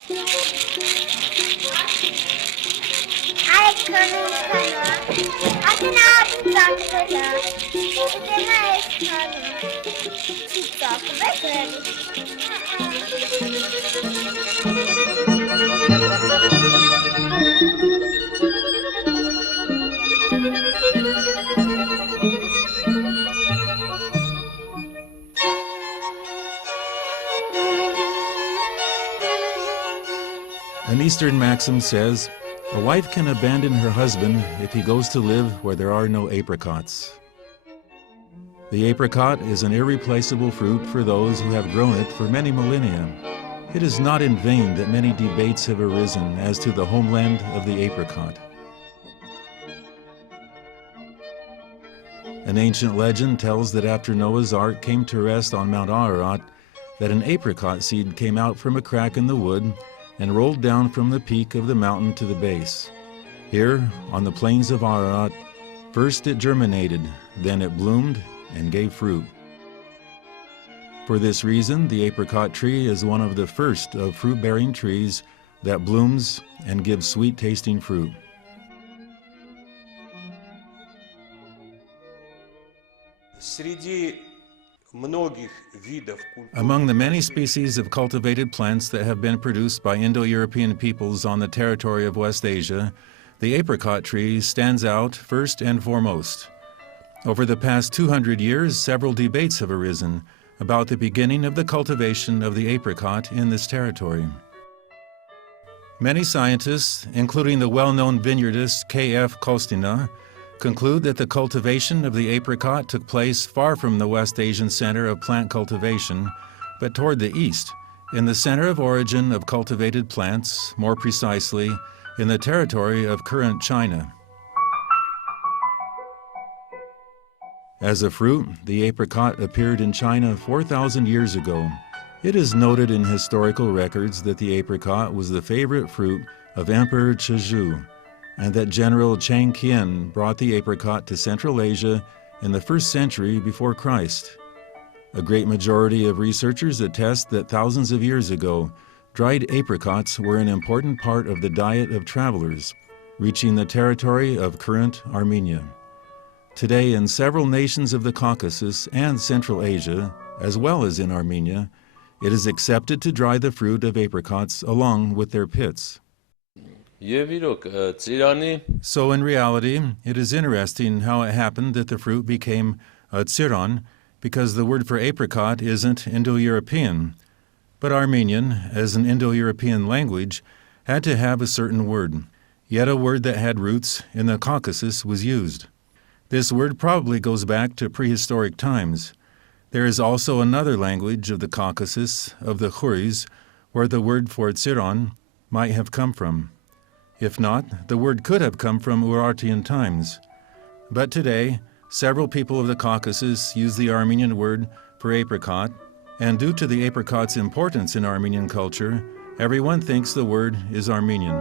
Ay kanım kana, adına bir takıda, adına eskanı, bir takıda. An Eastern maxim says, "A wife can abandon her husband if he goes to live where there are no apricots." The apricot is an irreplaceable fruit for those who have grown it for many millennia. It is not in vain that many debates have arisen as to the homeland of the apricot. An ancient legend tells that after Noah's Ark came to rest on Mount Ararat, that an apricot seed came out from a crack in the wood and rolled down from the peak of the mountain to the base. Here, on the plains of Ararat, first it germinated, then it bloomed and gave fruit. For this reason, the apricot tree is one of the first of fruit-bearing trees that blooms and gives sweet-tasting fruit. Among the many species of cultivated plants that have been produced by Indo-European peoples on the territory of West Asia, the apricot tree stands out first and foremost. Over the past 200 years, several debates have arisen about the beginning of the cultivation of the apricot in this territory. Many scientists, including the well-known vineyardist K.F. Kostina, conclude that the cultivation of the apricot took place far from the West Asian center of plant cultivation, but toward the east, in the center of origin of cultivated plants, more precisely, in the territory of current China. As a fruit, the apricot appeared in China 4,000 years ago. It is noted in historical records that the apricot was the favorite fruit of Emperor Chezhou, and that General Chang Qian brought the apricot to Central Asia in the 1st century before Christ. A great majority of researchers attest that thousands of years ago, dried apricots were an important part of the diet of travelers, reaching the territory of current Armenia. Today, in several nations of the Caucasus and Central Asia, as well as in Armenia, it is accepted to dry the fruit of apricots along with their pits. So in reality, it is interesting how it happened that the fruit became a tsiron, because the word for apricot isn't Indo-European, but Armenian, as an Indo-European language, had to have a certain word, yet a word that had roots in the Caucasus was used. This word probably goes back to prehistoric times. There is also another language of the Caucasus, of the Khuris, where the word for tsiron might have come from. If not, the word could have come from Urartian times. But today, several people of the Caucasus use the Armenian word for apricot, and due to the apricot's importance in Armenian culture, everyone thinks the word is Armenian.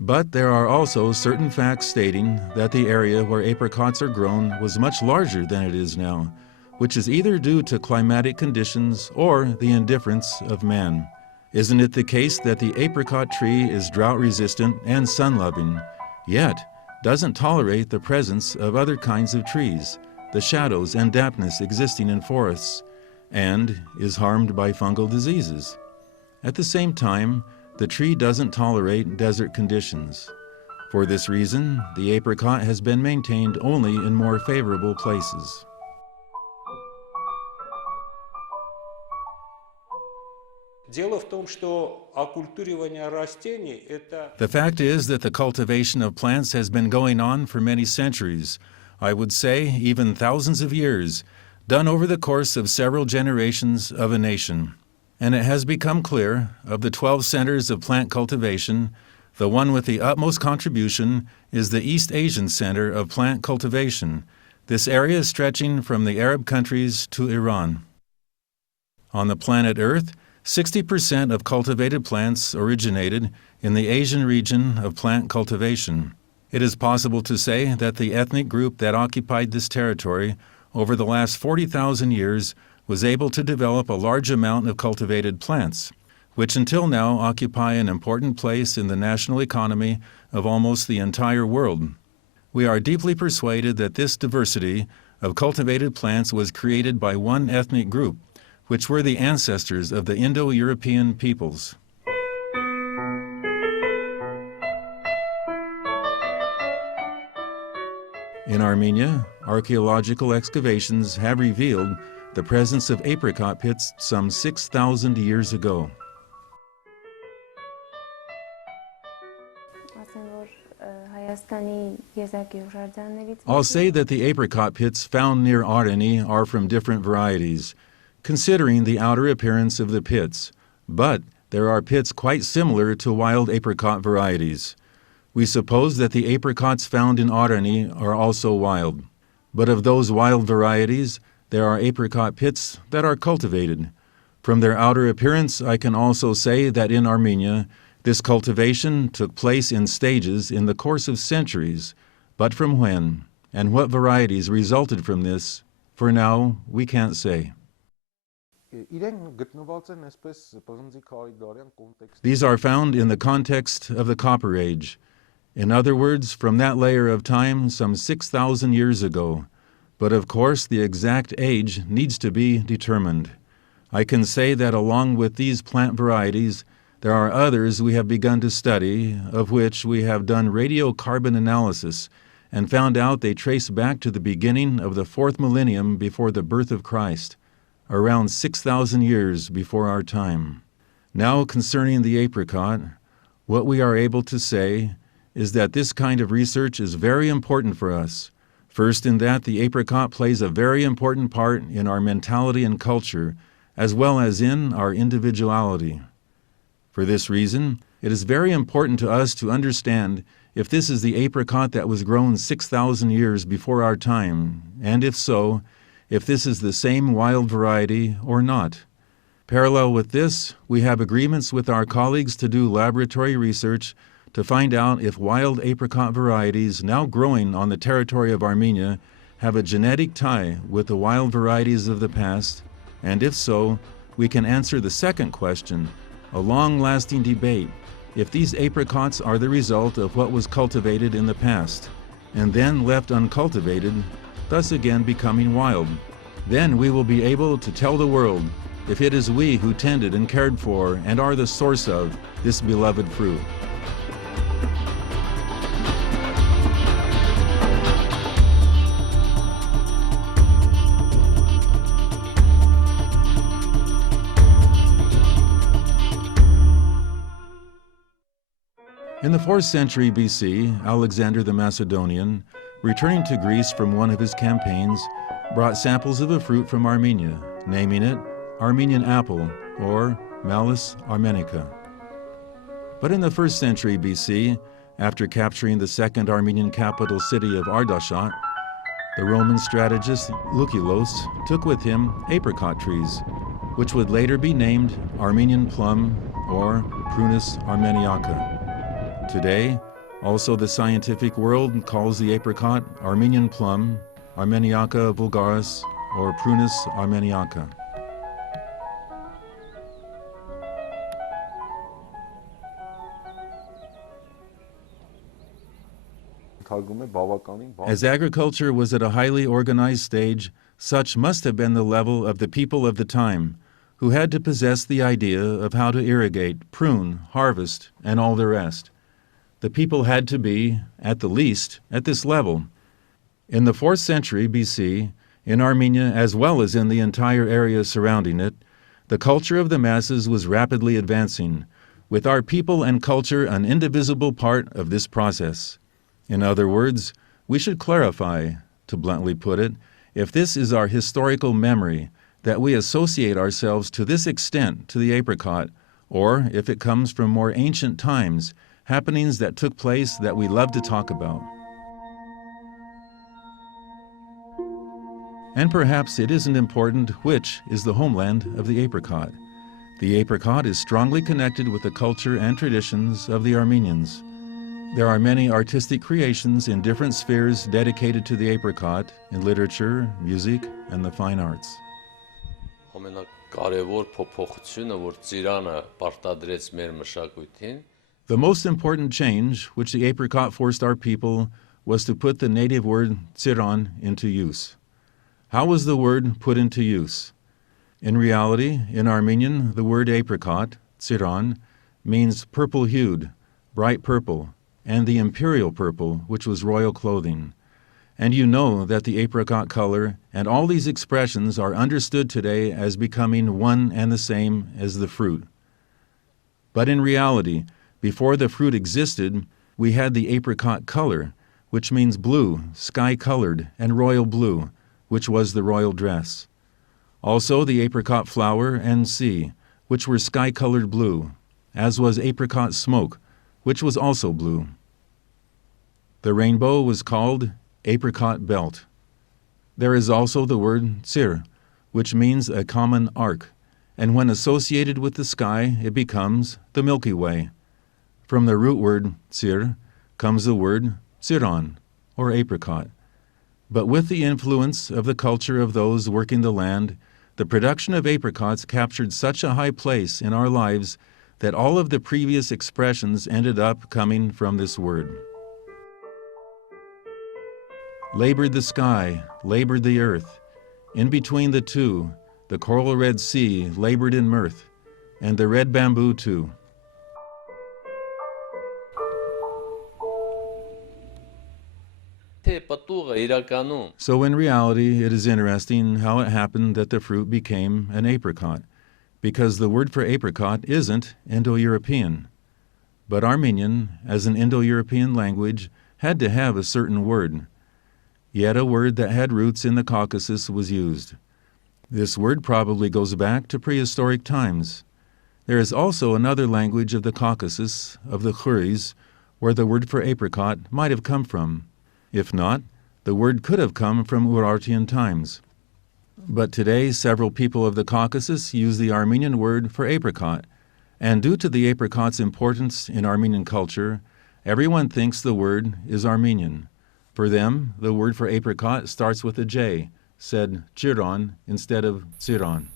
But there are also certain facts stating that the area where apricots are grown was much larger than it is now, which is either due to climatic conditions or the indifference of man. Isn't it the case that the apricot tree is drought-resistant and sun-loving, yet doesn't tolerate the presence of other kinds of trees, the shadows and dampness existing in forests, and is harmed by fungal diseases? At the same time, the tree doesn't tolerate desert conditions. For this reason, the apricot has been maintained only in more favorable places. The fact is that the cultivation of plants has been going on for many centuries, I would say even thousands of years, done over the course of several generations of a nation. And it has become clear, of the 12 centers of plant cultivation, the one with the utmost contribution is the East Asian Center of Plant Cultivation, this area stretching from the Arab countries to Iran. On the planet Earth, 60% of cultivated plants originated in the Asian region of plant cultivation. It is possible to say that the ethnic group that occupied this territory over the last 40,000 years, was able to develop a large amount of cultivated plants, which until now occupy an important place in the national economy of almost the entire world. We are deeply persuaded that this diversity of cultivated plants was created by one ethnic group, which were the ancestors of the Indo-European peoples. In Armenia, archaeological excavations have revealed the presence of apricot pits some 6,000 years ago. I'll say that the apricot pits found near Armenia are from different varieties, considering the outer appearance of the pits, but there are pits quite similar to wild apricot varieties. We suppose that the apricots found in Armenia are also wild, but of those wild varieties, there are apricot pits that are cultivated. From their outer appearance, I can also say that in Armenia, this cultivation took place in stages in the course of centuries, but from when and what varieties resulted from this, for now, we can't say. These are found in the context of the Copper Age. In other words, from that layer of time some 6,000 years ago. But of course, the exact age needs to be determined. I can say that along with these plant varieties, there are others we have begun to study, of which we have done radiocarbon analysis and found out they trace back to the beginning of the 4th millennium before the birth of Christ, around 6,000 years before our time. Now, concerning the apricot, what we are able to say is that this kind of research is very important for us. First, in that the apricot plays a very important part in our mentality and culture, as well as in our individuality. For this reason, it is very important to us to understand if this is the apricot that was grown 6,000 years before our time, and if so, if this is the same wild variety or not. Parallel with this, we have agreements with our colleagues to do laboratory research to find out if wild apricot varieties now growing on the territory of Armenia have a genetic tie with the wild varieties of the past, and if so, we can answer the second question, a long-lasting debate, if these apricots are the result of what was cultivated in the past, and then left uncultivated, thus again becoming wild. Then we will be able to tell the world if it is we who tended and cared for and are the source of this beloved fruit. In the 4th century BC, Alexander the Macedonian, returning to Greece from one of his campaigns, brought samples of a fruit from Armenia, naming it Armenian apple, or Malus armenica. But in the 1st century BC, after capturing the second Armenian capital city of Ardashir, the Roman strategist Lucullus took with him apricot trees, which would later be named Armenian plum or Prunus armeniaca. Today, also the scientific world calls the apricot Armenian plum, Armeniaca vulgaris, or Prunus armeniaca. As agriculture was at a highly organized stage, such must have been the level of the people of the time, who had to possess the idea of how to irrigate, prune, harvest, and all the rest. The people had to be, at the least, at this level. In the 4th century BC, in Armenia as well as in the entire area surrounding it, the culture of the masses was rapidly advancing, with our people and culture an indivisible part of this process. In other words, we should clarify, to bluntly put it, if this is our historical memory, that we associate ourselves to this extent to the apricot, or if it comes from more ancient times, happenings that took place that we love to talk about. And perhaps it isn't important which is the homeland of the apricot. The apricot is strongly connected with the culture and traditions of the Armenians. There are many artistic creations in different spheres dedicated to the apricot in literature, music, and the fine arts. Ամենակարևոր փոփոխությունը, որ ծիրանը պարտադրեց մեր մշակույթին, The most important change which the apricot forced our people was to put the native word tsiran into use. How was the word put into use? In reality, in Armenian, the word apricot, tsiran, means purple-hued, bright purple, and the imperial purple, which was royal clothing. And you know that the apricot color and all these expressions are understood today as becoming one and the same as the fruit. But in reality, before the fruit existed, we had the apricot color, which means blue, sky-colored, and royal blue, which was the royal dress. Also the apricot flower and sea, which were sky-colored blue, as was apricot smoke, which was also blue. The rainbow was called apricot belt. There is also the word tsir, which means a common arc, and when associated with the sky, it becomes the Milky Way. From the root word tsir comes the word tsiran, or apricot. But with the influence of the culture of those working the land, the production of apricots captured such a high place in our lives that all of the previous expressions ended up coming from this word. Labored the sky, labored the earth. In between the two, the coral red sea labored in mirth, and the red bamboo too. So in reality, it is interesting how it happened that the fruit became an apricot, because the word for apricot isn't Indo-European. But Armenian, as an Indo-European language, had to have a certain word. Yet a word that had roots in the Caucasus was used. This word probably goes back to prehistoric times. There is also another language of the Caucasus, of the Khuris, where the word for apricot might have come from. If not, the word could have come from Urartian times. But today, several people of the Caucasus use the Armenian word for apricot, and due to the apricot's importance in Armenian culture, everyone thinks the word is Armenian. For them, the word for apricot starts with a J, said chiron instead of tsiran.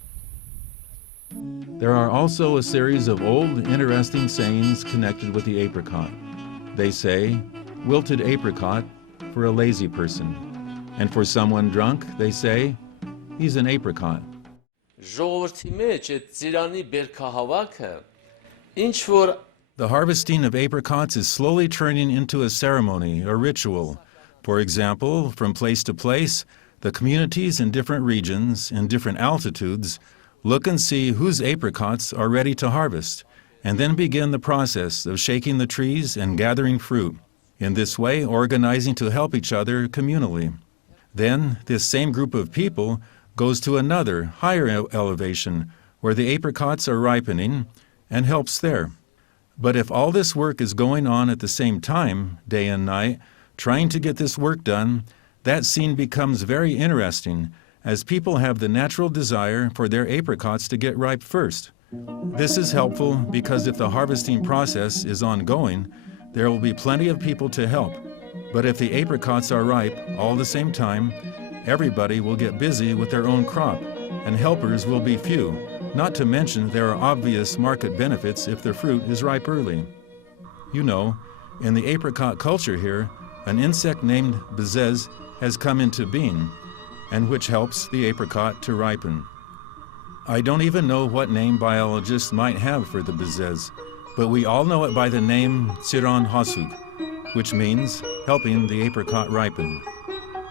There are also a series of old, interesting sayings connected with the apricot. They say, wilted apricot, for a lazy person. And for someone drunk, they say, he's an apricot. The harvesting of apricots is slowly turning into a ceremony, a ritual. For example, from place to place, the communities in different regions, in different altitudes, look and see whose apricots are ready to harvest, and then begin the process of shaking the trees and gathering fruit. In this way, organizing to help each other communally. Then, this same group of people goes to another, higher elevation, where the apricots are ripening, and helps there. But if all this work is going on at the same time, day and night, trying to get this work done, that scene becomes very interesting, as people have the natural desire for their apricots to get ripe first. This is helpful because if the harvesting process is ongoing, there will be plenty of people to help. But if the apricots are ripe all the same time, everybody will get busy with their own crop, and helpers will be few, not to mention there are obvious market benefits if the fruit is ripe early. You know, in the apricot culture here, an insect named bezez has come into being, and which helps the apricot to ripen. I don't even know what name biologists might have for the bezez, but we all know it by the name tsiran hasug, which means helping the apricot ripen.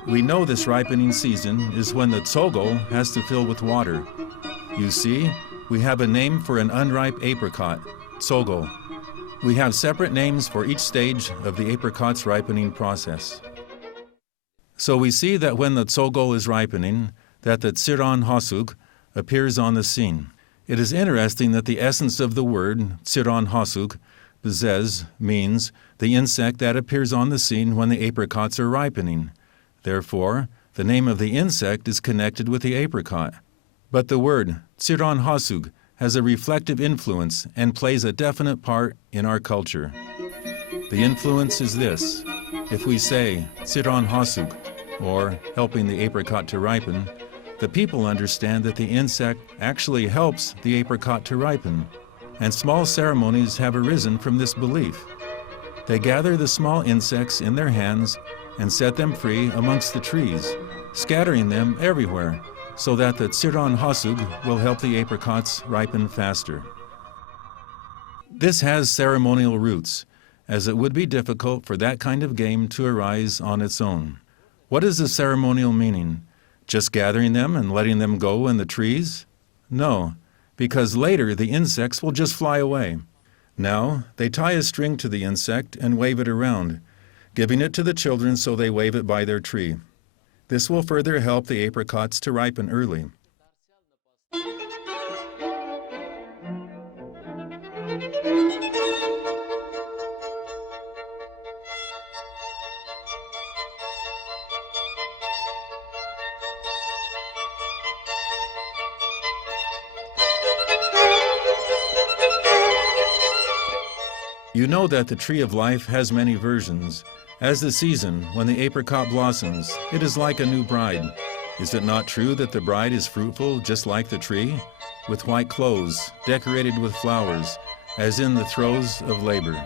We know this ripening season is when the tsogol has to fill with water. You see, we have a name for an unripe apricot, tsogol. We have separate names for each stage of the apricot's ripening process. So we see that when the tsogol is ripening, that the tsiran hasug appears on the scene. It is interesting that the essence of the word, tsiran hasug, bezez, means the insect that appears on the scene when the apricots are ripening. Therefore, the name of the insect is connected with the apricot. But the word, tsiran hasug, has a reflective influence and plays a definite part in our culture. The influence is this. If we say Tsiron Hasuk, or helping the apricot to ripen, the people understand that the insect actually helps the apricot to ripen, and small ceremonies have arisen from this belief. They gather the small insects in their hands and set them free amongst the trees, scattering them everywhere, so that the Tsiron Hasug will help the apricots ripen faster. This has ceremonial roots, as it would be difficult for that kind of game to arise on its own. What is the ceremonial meaning? Just gathering them and letting them go in the trees? No, because later the insects will just fly away. Now, they tie a string to the insect and wave it around, giving it to the children so they wave it by their tree. This will further help the apricots to ripen early. You know that the tree of life has many versions. As the season, when the apricot blossoms, it is like a new bride. Is it not true that the bride is fruitful just like the tree, with white clothes, decorated with flowers, as in the throes of labor?